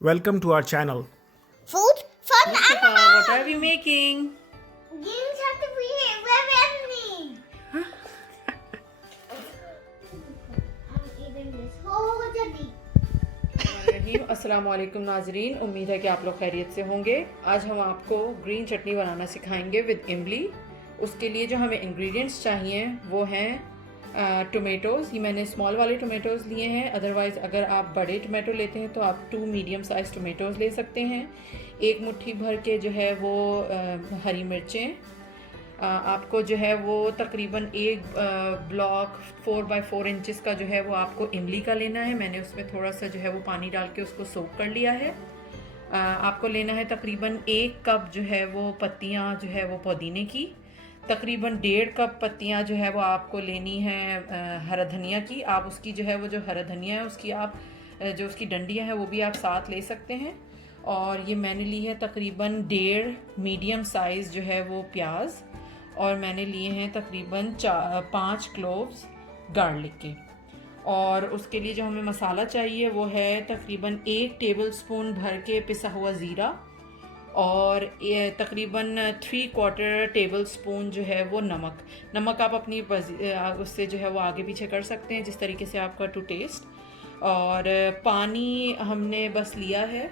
Welcome to our channel. Food, fun, and Mustafa, what are we making? games have to be very I'm eating this whole jelly. अस्सलाम वालेकुम नाजरीन, उम्मीद है कि आप लोग खैरियत से होंगे। आज हम आपको ग्रीन चटनी बनाना सिखाएंगे विद इमली। उसके लिए जो हमें इंग्रेडिएंट्स चाहिए वो हैं टोमेटोज़। ये मैंने स्मॉल वाले टोमेटोज़ लिए हैं, अदरवाइज़ अगर आप बड़े टोमेटो लेते हैं तो आप 2 मीडियम साइज़ टोमेटोज़ ले सकते हैं। एक मुट्ठी भर के जो है वो हरी मिर्चें, आपको जो है वो तकरीबन एक ब्लॉक 4x4 इंचेस का जो है वो आपको इमली का लेना है। मैंने उसमें थोड़ा सा जो है वो पानी डाल के उसको सोक कर लिया है। आपको लेना है तकरीबन 1 कप जो है वो पत्तियां जो है वो पुदीने की, तकरीबन 1.5 कप पत्तियां जो है वो आपको लेनी है हरा धनिया की। आप उसकी जो है वो जो हरा धनिया है उसकी आप जो उसकी डंडियां हैं वो भी आप साथ ले सकते हैं। और ये मैंने ली है तकरीबन 1.5 मीडियम साइज़ जो है वो प्याज, और मैंने लिए हैं तकरीबन 5 क्लोव्स गार्लिक के। और उसके लिए जो हमें मसाला चाहिए वो है तकरीबन 1 टेबलस्पून भर के पिसा हुआ ज़ीरा, और तकरीबन 3/4 टेबलस्पून जो है वो नमक आप अपनी उससे जो है वो आगे पीछे कर सकते हैं जिस तरीके से आपका टू टेस्ट। और पानी हमने बस लिया है,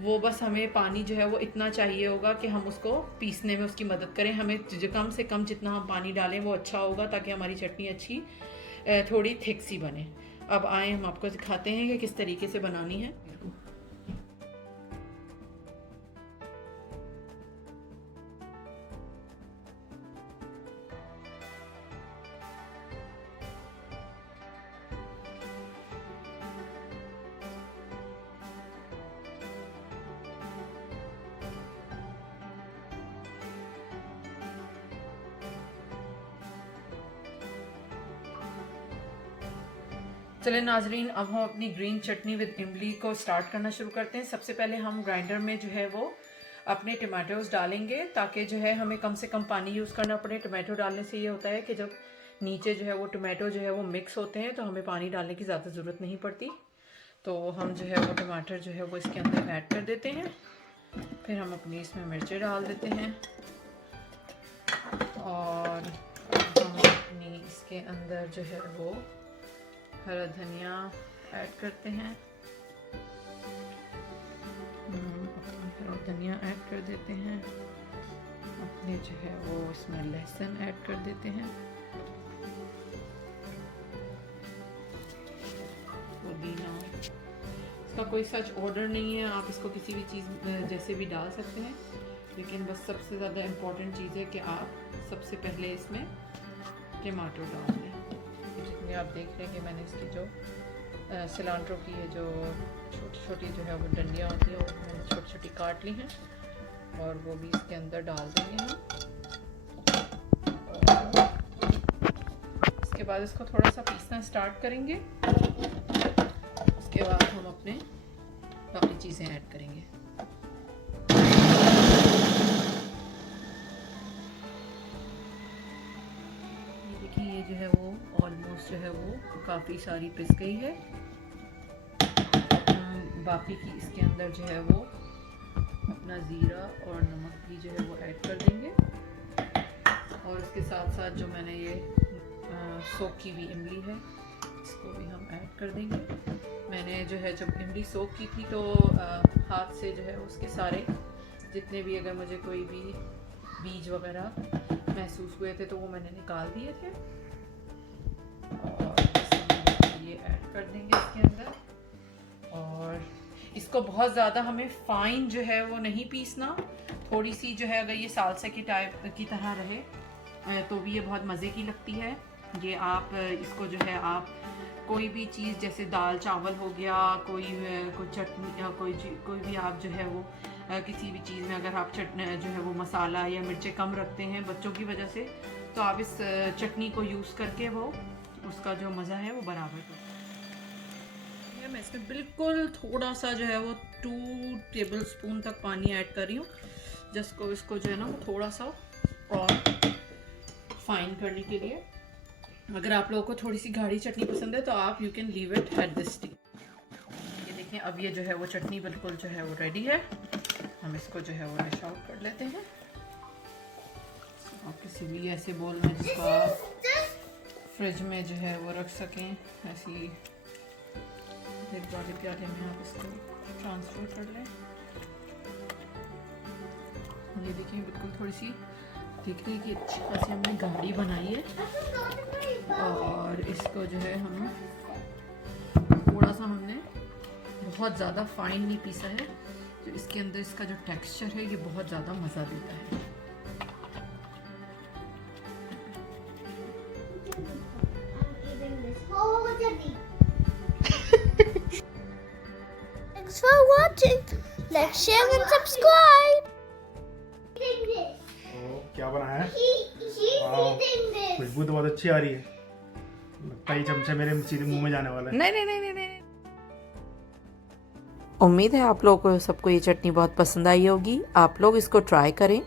वो बस हमें पानी जो है वो इतना चाहिए होगा कि हम उसको पीसने में उसकी मदद करें। हमें कम से कम जितना हम पानी डालें वो अच्छा होगा ताकि हमारी चटनी अच्छी थोड़ी थिक सी बने। अब आए हम आपको दिखाते हैं कि किस तरीके से बनानी है। चले नाजरीन, अब हम अपनी ग्रीन चटनी विद इमली को स्टार्ट करना शुरू करते हैं। सबसे पहले हम ग्राइंडर में जो है वो अपने टमाटोज़ डालेंगे ताकि जो है हमें कम से कम पानी यूज़ करना पड़े। टमाटो डालने से ये होता है कि जब नीचे जो है वो टमाटो जो है वो मिक्स होते हैं तो हमें पानी डालने की ज़्यादा ज़रूरत नहीं पड़ती। तो हम जो है वो टमाटर जो है वो इसके अंदर ऐड कर देते हैं। फिर हम अपनी इसमें मिर्चें डाल देते हैं, और हम अपनी इसके अंदर जो है वो हरा धनिया ऐड करते हैं। हरा धनिया ऐड कर देते हैं। अपने जो है वो इसमें लहसुन ऐड कर देते हैं। पुदीना, इसका कोई सच ऑर्डर नहीं है, आप इसको किसी भी चीज़ जैसे भी डाल सकते हैं, लेकिन बस सबसे ज़्यादा इम्पोर्टेंट चीज़ है कि आप सबसे पहले इसमें टमाटो डाल दें। जितनी आप देख रहे हैं कि मैंने इसकी जो सिलांट्रो की है जो छोटी छोटी जो है वो डंडियाँ होती है वो मैंने छोटी छोटी काट ली हैं, और वो भी इसके अंदर डाल देंगे हम। इसके बाद इसको थोड़ा सा पीसना स्टार्ट करेंगे। उसके बाद हम अपने बाकी चीज़ें ऐड करेंगे। ये जो है वो ऑलमोस्ट जो है वो काफ़ी सारी पिस गई है। बाकी की इसके अंदर जो है वो अपना ज़ीरा और नमक भी जो है वो ऐड कर देंगे, और इसके साथ साथ जो मैंने ये सोक की हुई इमली है इसको भी हम ऐड कर देंगे। मैंने जो है जब इमली सोक की थी तो हाथ से जो है उसके सारे जितने भी अगर मुझे कोई भी बीज वगैरह महसूस हुए थे तो वो मैंने निकाल दिए थे, और ये ऐड कर देंगे इसके अंदर। और इसको बहुत ज़्यादा हमें फाइन जो है वो नहीं पीसना, थोड़ी सी जो है अगर ये सालसा की टाइप की तरह रहे तो भी ये बहुत मज़े की लगती है। ये आप इसको जो है आप कोई भी चीज़ जैसे दाल चावल हो गया, कोई चटनी या कोई भी आप जो है वो किसी भी चीज़ में अगर आप जो है वो मसाला या मिर्चें कम रखते हैं बच्चों की वजह से, तो आप इस चटनी को यूज़ करके वो उसका जो मज़ा है वो बराबर कर। मैं इसमें बिल्कुल थोड़ा सा जो है वो 2 टेबलस्पून तक पानी ऐड कर रही हूँ, जिसको इसको जो है ना वो थोड़ा सा और फाइन करने के लिए। अगर आप लोगों को थोड़ी सी गाढ़ी चटनी पसंद है तो आप you can leave it at this stage. ये देखें अब ये जो है वो चटनी बिल्कुल जो है वो रेडी है। हम इसको जो है वो डिश आउट कर लेते हैं। आप किसी भी ऐसे बोल में जिसको आप फ्रिज में जो है वो रख सकें, ऐसी एक बड़े प्याले में आप इसको ट्रांसफ़र कर लें। ये देखिए बिल्कुल थोड़ी सी दिखने की अच्छी खासी हमने गाढ़ी बनाई है और इसको जो है हम थोड़ा सा हमने बहुत ज़्यादा फाइन नहीं पीसा है, तो इसके अंदर इसका जो टेक्सचर है ये बहुत ज़्यादा मज़ा देता है। Thanks for watching. Like, share and subscribe. तो क्या बनाया है? He's eating this. खुशबू तो बहुत अच्छी आ रही है, लगता है ये चमचा मेरे सीधे मुंह में जाने वाला है। नहीं। उम्मीद है आप लोगों को सबको ये चटनी बहुत पसंद आई होगी। आप लोग इसको ट्राई करें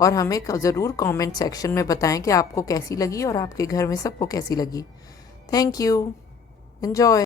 और हमें ज़रूर कमेंट सेक्शन में बताएं कि आपको कैसी लगी और आपके घर में सबको कैसी लगी। Thank you, enjoy.